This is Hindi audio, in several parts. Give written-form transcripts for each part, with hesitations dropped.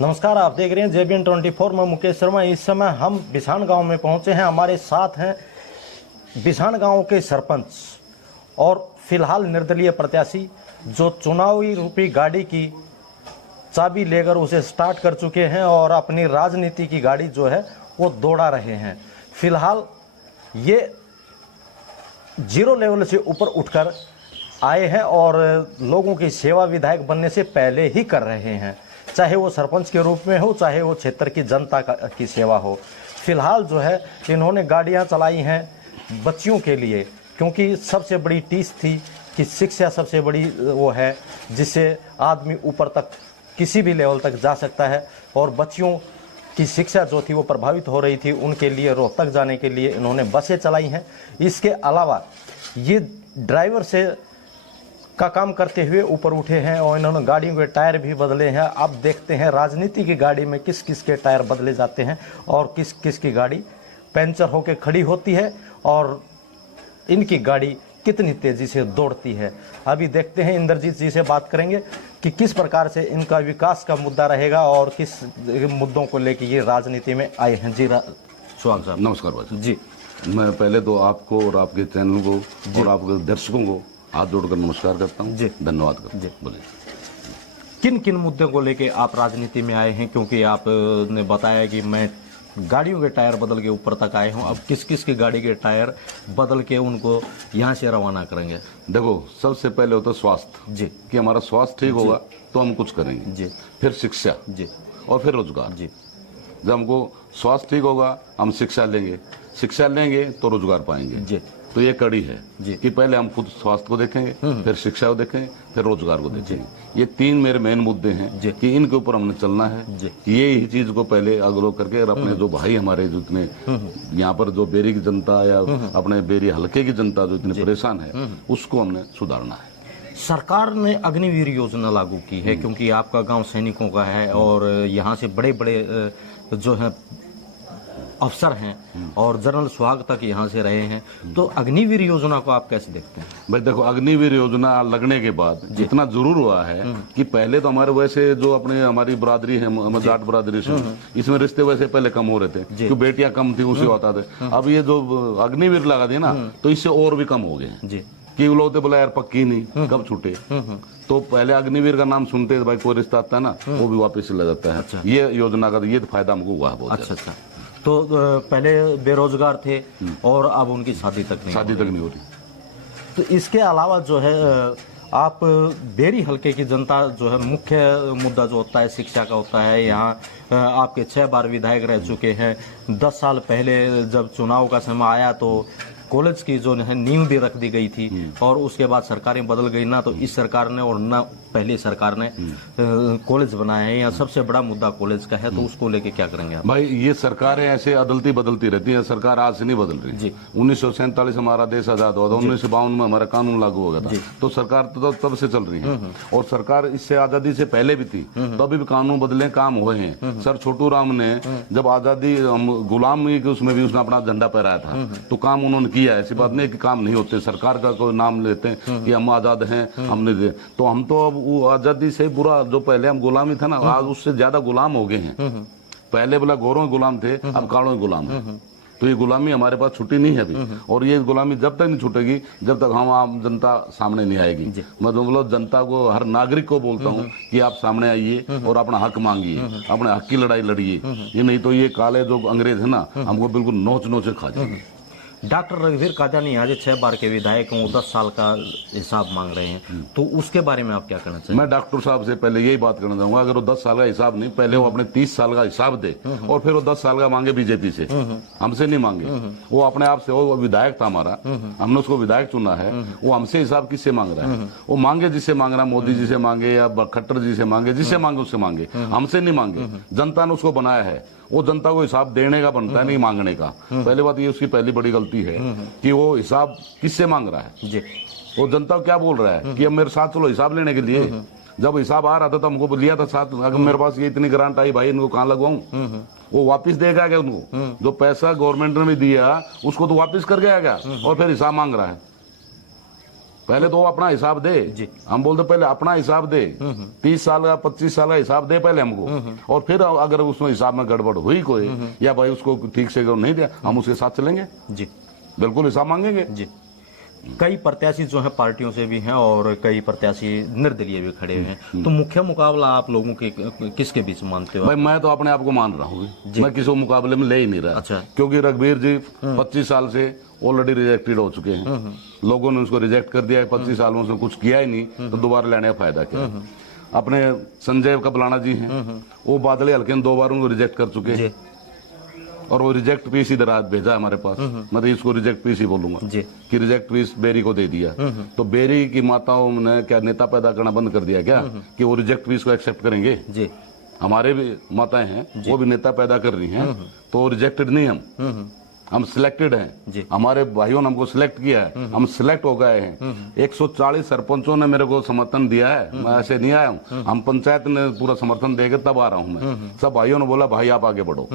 नमस्कार, आप देख रहे हैं JBN 24 में मुकेश शर्मा। इस समय हम बिसान गांव में पहुंचे हैं। हमारे साथ हैं बिसान गांव के सरपंच और फिलहाल निर्दलीय प्रत्याशी जो चुनावी रूपी गाड़ी की चाबी लेकर उसे स्टार्ट कर चुके हैं और अपनी राजनीति की गाड़ी जो है वो दौड़ा रहे हैं। फिलहाल ये जीरो लेवल से ऊपर उठकर आए हैं और लोगों की सेवा विधायक बनने से पहले ही कर रहे हैं, चाहे वो सरपंच के रूप में हो, चाहे वो क्षेत्र की जनता की सेवा हो। फिलहाल जो है इन्होंने गाड़ियां चलाई हैं बच्चियों के लिए, क्योंकि सबसे बड़ी टीस थी कि शिक्षा सबसे बड़ी वो है जिससे आदमी ऊपर तक किसी भी लेवल तक जा सकता है। और बच्चियों की शिक्षा जो थी वो प्रभावित हो रही थी, उनके लिए रोहतक जाने के लिए इन्होंने बसें चलाई हैं। इसके अलावा ये ड्राइवर से का काम करते हुए ऊपर उठे हैं और इन्होंने गाड़ियों के टायर भी बदले हैं। अब देखते हैं राजनीति की गाड़ी में किस किस के टायर बदले जाते हैं और किस किस की गाड़ी पंचर होकर खड़ी होती है और इनकी गाड़ी कितनी तेजी से दौड़ती है। अभी देखते हैं, इंद्रजीत जी से बात करेंगे कि किस प्रकार से इनका विकास का मुद्दा रहेगा और किस मुद्दों को लेकर ये राजनीति में आए हैं। जी स्वागत साहब। नमस्कार भाई जी। मैं पहले तो आपको और आपके चैनल को और आपके दर्शकों को हाथ जोड़कर नमस्कार करता हूँ जी, धन्यवाद करता हूँ। बोलिए, किन किन मुद्दों को लेके आप राजनीति में आए हैं? क्योंकि आपने बताया कि मैं गाड़ियों के टायर बदल के ऊपर तक आए हूँ, अब किस किस की गाड़ी के टायर बदल के उनको यहाँ से रवाना करेंगे? देखो, सबसे पहले होता है स्वास्थ्य जी, कि हमारा स्वास्थ्य ठीक होगा तो हम कुछ करेंगे जी। फिर शिक्षा जी, और फिर रोजगार जी। जब हमको स्वास्थ्य ठीक होगा हम शिक्षा लेंगे तो रोजगार पाएंगे जी। तो ये कड़ी है जी, कि पहले हम खुद स्वास्थ्य को देखेंगे, फिर शिक्षा को देखेंगे, फिर रोजगार को देखेंगे। ये तीन मेरे मेन मुद्दे हैं कि इनके ऊपर हमने चलना है। ये ही चीज को पहले अग्रह करके और अपने जो भाई हमारे जो इतने यहाँ पर जो बेरी की जनता या अपने बेरी हल्के की जनता जो इतने परेशान है, उसको हमने सुधारना है। सरकार ने अग्निवीर योजना लागू की है, क्योंकि आपका गांव सैनिकों का है और यहाँ से बड़े बड़े जो है अफसर हैं और जनरल सुहाग तक यहाँ से रहे हैं, तो अग्निवीर योजना को आप कैसे देखते हैं? भाई देखो, अग्निवीर योजना लगने के बाद जितना जरूर हुआ है कि पहले तो हमारे वैसे जो अपने हमारी बरादरी है, जाट बरादरी से, इसमें रिश्ते वैसे पहले कम हो रहे थे क्योंकि बेटियां कम थी, उसे होता थे। अब ये जो अग्निवीर लगा दी ना, तो इससे और भी कम हो गए कि लोग तो बोला यार पक्की नहीं, कब छूटे। तो पहले अग्निवीर का नाम सुनते भाई कोई रिश्ता आता है ना, वो भी वापस चला जाता है। ये योजना का ये फायदा हमको हुआ है बहुत। अच्छा। तो पहले बेरोजगार थे और अब उनकी शादी तक नहीं हो रही। तो इसके अलावा जो है आप बेरी हल्के की जनता जो है, मुख्य मुद्दा जो होता है शिक्षा का होता है। यहाँ आपके 6 बार विधायक रह चुके हैं। 10 साल पहले जब चुनाव का समय आया तो कॉलेज की जो है नींव भी रख दी गई थी और उसके बाद सरकारें बदल गई ना, तो इस सरकार ने और ना पहली सरकार ने कॉलेज बनाया है। यहाँ सबसे बड़ा मुद्दा कॉलेज का है, तो उसको लेके क्या करेंगे आप? भाई ये सरकारें ऐसे अदलती बदलती रहती है, सरकार आज से नहीं बदल रही जी। 1947 हमारा देश आजाद हुआ था, 1952 में हमारा कानून लागू हो गया था, तो सरकार तो तब से चल रही है। और सरकार इससे आजादी से पहले भी थी, तभी भी कानून बदले, काम हुए हैं। सर छोटू राम ने जब आजादी गुलामी के उसमें भी उसने अपना झंडा फहराया था, तो काम उन्होंने किया। ऐसी बात नहीं कि काम नहीं होते, सरकार का कोई नाम लेते हैं कि हम आजाद हैं, हमने दे, तो हम तो अब वो आजादी से बुरा, जो पहले हम गुलामी था ना, आज उससे ज्यादा गुलाम हो गए हैं। पहले बोला गोरों गुलाम थे, अब कालों गुलाम है। तो ये गुलामी हमारे पास छुट्टी नहीं है अभी, और ये गुलामी जब तक नहीं छूटेगी जब तक हम आम जनता सामने नहीं आएगी। मैं तो मतलब जनता को, हर नागरिक को बोलता हूँ कि आप सामने आइए और अपना हक मांगिए, अपने हक की लड़ाई लड़िए। ये नहीं तो ये काले जो अंग्रेज है ना, हमको बिल्कुल नोच नोच खा जाएंगे। डॉक्टर रघुवीर कादियानी आज 6 बार के विधायक हूँ, 10 साल का हिसाब मांग रहे हैं, तो उसके बारे में आप क्या कहना चाहिए? मैं डॉक्टर साहब से पहले यही बात करना चाहूंगा, अगर वो 10 साल का हिसाब नहीं, पहले वो अपने 30 साल का हिसाब दे और फिर वो 10 साल का मांगे बीजेपी से, हमसे नहीं मांगे। वो अपने आप से, वो विधायक था हमारा, हमने उसको विधायक चुना है, वो हमसे हिसाब किससे मांग रहा है? वो मांगे जिससे मांग रहा है, मोदी जी से मांगे या खट्टर जी से मांगे, जिससे मांगे उससे मांगे, हमसे नहीं मांगे। जनता ने उसको बनाया है, वो जनता को हिसाब देने का बनता है, नहीं मांगने का। पहली बात ये उसकी पहली बड़ी गलती है कि वो हिसाब किससे मांग रहा है जी। वो जनता क्या बोल रहा है कि अब मेरे साथ चलो हिसाब लेने के लिए। जब हिसाब आ रहा था तो हमको लिया था साथ, अगर मेरे पास ये इतनी ग्रांट आई भाई, इनको कहाँ लगवाऊं? वो वापस देगा क्या उनको? जो पैसा गवर्नमेंट ने भी दिया उसको तो वापस कर गया क्या? और फिर हिसाब मांग रहा है। पहले तो वो अपना हिसाब दे जी। हम बोलते पहले अपना हिसाब दे 30 साल का 25 साल का हिसाब दे पहले हमको, और फिर अगर उसमें हिसाब में गड़बड़ हुई कोई या भाई उसको ठीक से नहीं दिया हम उसके साथ चलेंगे, जी बिल्कुल हिसाब मांगेंगे। जी। कई प्रत्याशी जो है पार्टियों से भी हैं और कई प्रत्याशी निर्दलीय भी खड़े हुए हैं, तो मुख्य मुकाबला आप लोगों के किसके बीच मानते हो? भाई मैं तो अपने आप को मान रहा हूँ, मैं किसी को मुकाबले में ले ही नहीं रहा। अच्छा। क्योंकि रघुवीर जी 25 साल से ऑलरेडी रिजेक्टेड हो चुके हैं, लोगों ने उसको रिजेक्ट कर दिया है, 25 सालों से कुछ किया ही नहीं, तो दोबारा लेने का फायदा क्या है? अपने संजय कबलाना जी हैं, वो बादल हल्के में 2 बार उनको रिजेक्ट कर चुके हैं, और वो रिजेक्ट पीस इधर आज भेजा हमारे पास, मैं तो इसको रिजेक्ट पीस ही बोलूंगा कि रिजेक्ट पीस बेरी को दे दिया। तो बेरी की माताओं ने क्या नेता पैदा करना बंद कर दिया क्या कि वो रिजेक्ट पीस को एक्सेप्ट करेंगे? जी। हमारे भी माताएं हैं, वो भी नेता पैदा कर रही हैं, तो रिजेक्टेड नहीं हम सिलेक्टेड हैं। हमारे भाइयों ने हमको सिलेक्ट किया है, हम सिलेक्ट हो गए हैं। 140 सरपंचों ने मेरे को समर्थन दिया है, मैं ऐसे नहीं आया हूँ, हम पंचायत ने पूरा समर्थन देकर तब आ रहा हूँ मैं। सब भाइयों ने बोला भाई आप आगे बढ़ो,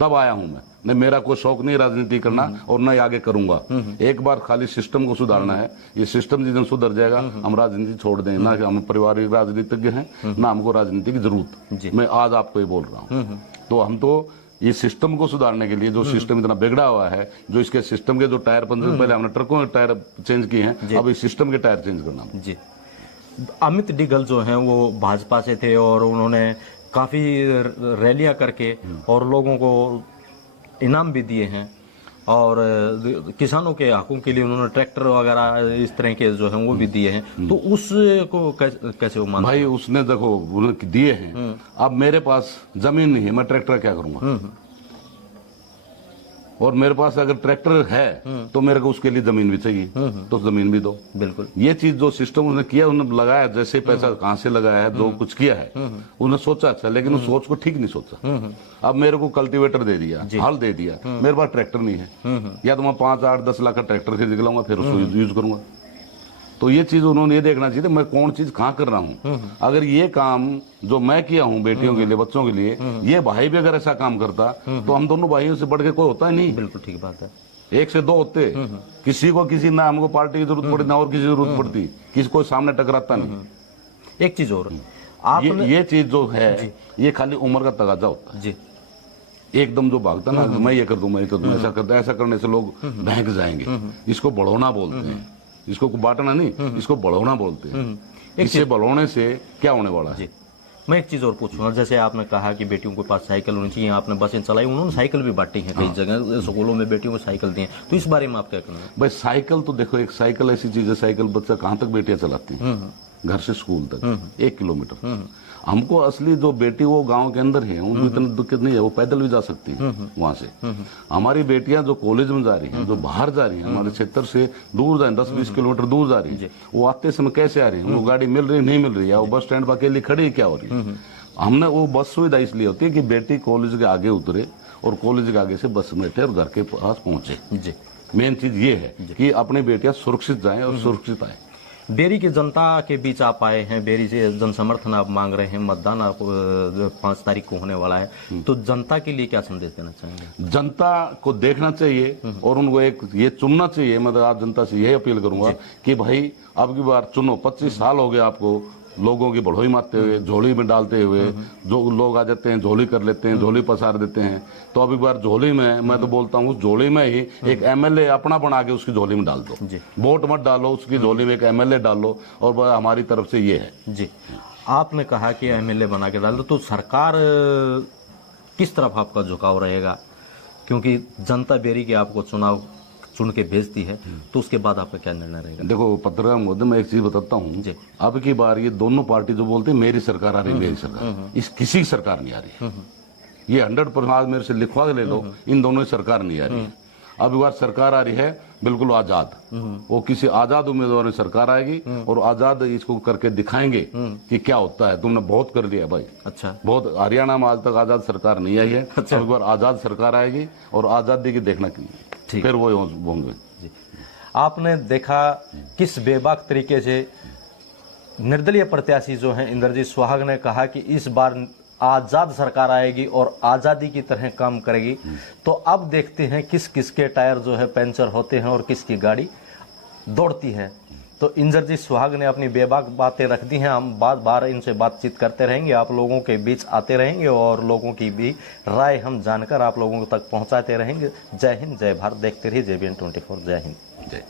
तब आया हूँ मैं। नहीं मेरा कोई शौक नहीं राजनीति करना और न आगे करूंगा। एक बार खाली सिस्टम को सुधारना है, ये सिस्टम जिस दिन सुधर जाएगा हम राजनीति छोड़ दें। ना हम पारिवारिक राजनीतिज्ञ हैं, ना हमको राजनीति की जरूरत। मैं आज आपको ये बोल रहा हूँ, तो हम तो ये सिस्टम को सुधारने के लिए, जो सिस्टम इतना बिगड़ा हुआ है, जो इसके सिस्टम के जो टायर पहले हमने ट्रकों के टायर चेंज किए हैं, अब इस सिस्टम के टायर चेंज करना जी। अमित डिगल जो हैं वो भाजपा से थे और उन्होंने काफी रैलियां करके और लोगों को इनाम भी दिए हैं, और किसानों के हकों के लिए उन्होंने ट्रैक्टर वगैरह इस तरह के जो हैं वो भी दिए हैं, तो उसको कैसे वो मानते? भाई उसने देखो दिए हैं, अब मेरे पास जमीन नहीं है, मैं ट्रैक्टर क्या करूंगा? और मेरे पास अगर ट्रैक्टर है तो मेरे को उसके लिए जमीन भी चाहिए, तो जमीन भी दो। बिल्कुल। ये चीज जो सिस्टम उन्होंने किया, उन्होंने लगाया, जैसे पैसा कहाँ से लगाया है, जो कुछ किया है उन्होंने सोचा अच्छा, लेकिन उस सोच को ठीक नहीं सोचा। अब मेरे को कल्टीवेटर दे दिया, हल दे दिया, मेरे पास ट्रैक्टर नहीं है, या तो मैं 5, 8, 10 लाख का ट्रैक्टर खरीद लाऊंगा, फिर उसको यूज करूंगा। तो ये चीज उन्होंने ये देखना चाहिए मैं कौन चीज कहाँ कर रहा हूँ। अगर ये काम जो मैं किया हूँ बेटियों के लिए, बच्चों के लिए, ये भाई भी अगर ऐसा काम करता तो हम दोनों भाइयों से बढ़ के कोई होता ही नहीं। बिल्कुल ठीक बात है। 1 से 2 होते, किसी को किसी ना हमको पार्टी की जरूरत पड़ती ना और किसी जरूरत पड़ती, किसी को सामने टकराता नहीं। एक चीज और, ये चीज जो है ये खाली उम्र का तगाजा होता है जी। एकदम जो भागता ना, मैं ये कर दूं, मैं ये कर दूं, ऐसा करता, ऐसा करने से लोग बहक जाएंगे। इसको बढ़ोना बोलते हैं, इसको बांटना नहीं, इसको बढ़ोना बोलते हैं। इससे बढ़ोने से क्या होने वाला है? मैं एक चीज और पूछूंगा, जैसे आपने कहा कि बेटियों के पास साइकिल होनी चाहिए, आपने बसें चलाई, उन्होंने साइकिल भी बांटी है कई जगह, स्कूलों में बेटियों को साइकिल दी है, तो इस बारे में आप क्या कहना है? भाई साइकिल तो देखो, एक साइकिल ऐसी चीज है, साइकिल बच्चा कहाँ तक बेटियां चलाती हैं? घर से स्कूल तक 1 किलोमीटर। हमको असली जो बेटी वो गांव के अंदर है, उनको इतनी दिक्कत नहीं है, वो पैदल भी जा सकती है वहां से। हमारी बेटियां जो कॉलेज में जा रही हैं, जो बाहर जा रही हैं, हमारे क्षेत्र से दूर जा रही, 10-20 किलोमीटर दूर जा रही है, वो आते समय कैसे आ रही है? उनको गाड़ी मिल रही नहीं मिल रही है, वो बस स्टैंड पर अकेली खड़ी क्या हो रही है? हमने वो बस सुविधा इसलिए होती है कि बेटी कॉलेज के आगे उतरे और कॉलेज के आगे से बस में बैठे और घर के पास पहुंचे। मेन चीज ये है कि अपनी बेटियां सुरक्षित जाएं और सुरक्षित आए। बेरी की जनता के बीच आप आए हैं, बेरी से जन समर्थन आप मांग रहे हैं, मतदान आप 5 तारीख को होने वाला है, तो जनता के लिए क्या संदेश देना चाहेंगे? जनता को देखना चाहिए और उनको एक ये चुनना चाहिए। मतलब आप जनता से यही अपील करूंगा कि भाई अब की बार चुनो। 25 साल हो गए आपको लोगों की बढ़ोई मारते हुए, झोली में डालते हुए। जो लोग आ जाते हैं झोली कर लेते हैं, झोली पसार देते हैं। तो अब एक बार झोली में, मैं तो बोलता हूँ उस झोली में ही एक एमएलए अपना बना के उसकी झोली में डाल दो। वोट मत डालो, उसकी झोली में एक एमएलए डालो। और हमारी तरफ से ये है जी। आपने कहा कि एमएलए बना के डाल दो, तो सरकार किस तरफ आपका झुकाव रहेगा? क्योंकि जनता बेरी के आपको चुन के भेजती है, तो उसके बाद आपका क्या निर्णय रहेगा? देखो पत्रकार महोदय, मैं एक चीज बताता हूँ, अब की बार ये दोनों पार्टी जो बोलते हैं मेरी सरकार आ रही, मेरी सरकार, इस किसी की सरकार नहीं आ रही। ये 100% आज मेरे से लिखवा ले लो, इन दोनों की सरकार नहीं आ रही है। अब की बार सरकार आ रही है बिल्कुल आजाद, वो किसी आजाद उम्मीदवार की सरकार आएगी और आजाद इसको करके दिखाएंगे कि क्या होता है। तुमने बहुत कर लिया भाई। अच्छा, बहुत। हरियाणा में आज तक आजाद सरकार नहीं आई है। अच्छा। अब बार आजाद सरकार आएगी और आजादी की देखना फिर वो होंगे। आपने देखा किस बेबाक तरीके से निर्दलीय प्रत्याशी जो हैं इंद्रजीत सुहाग ने कहा कि इस बार आजाद सरकार आएगी और आजादी की तरह काम करेगी। तो अब देखते हैं किस किस के टायर जो है पंचर होते हैं और किसकी गाड़ी दौड़ती है। तो तो इंद्रजीत सुहाग ने अपनी बेबाक बातें रख दी हैं। हम बार बार इनसे बातचीत करते रहेंगे, आप लोगों के बीच आते रहेंगे और लोगों की भी राय हम जानकर आप लोगों तक पहुंचाते रहेंगे। जय हिंद, जय भारत। देखते रहिए JBN 24। जय हिंद। जय।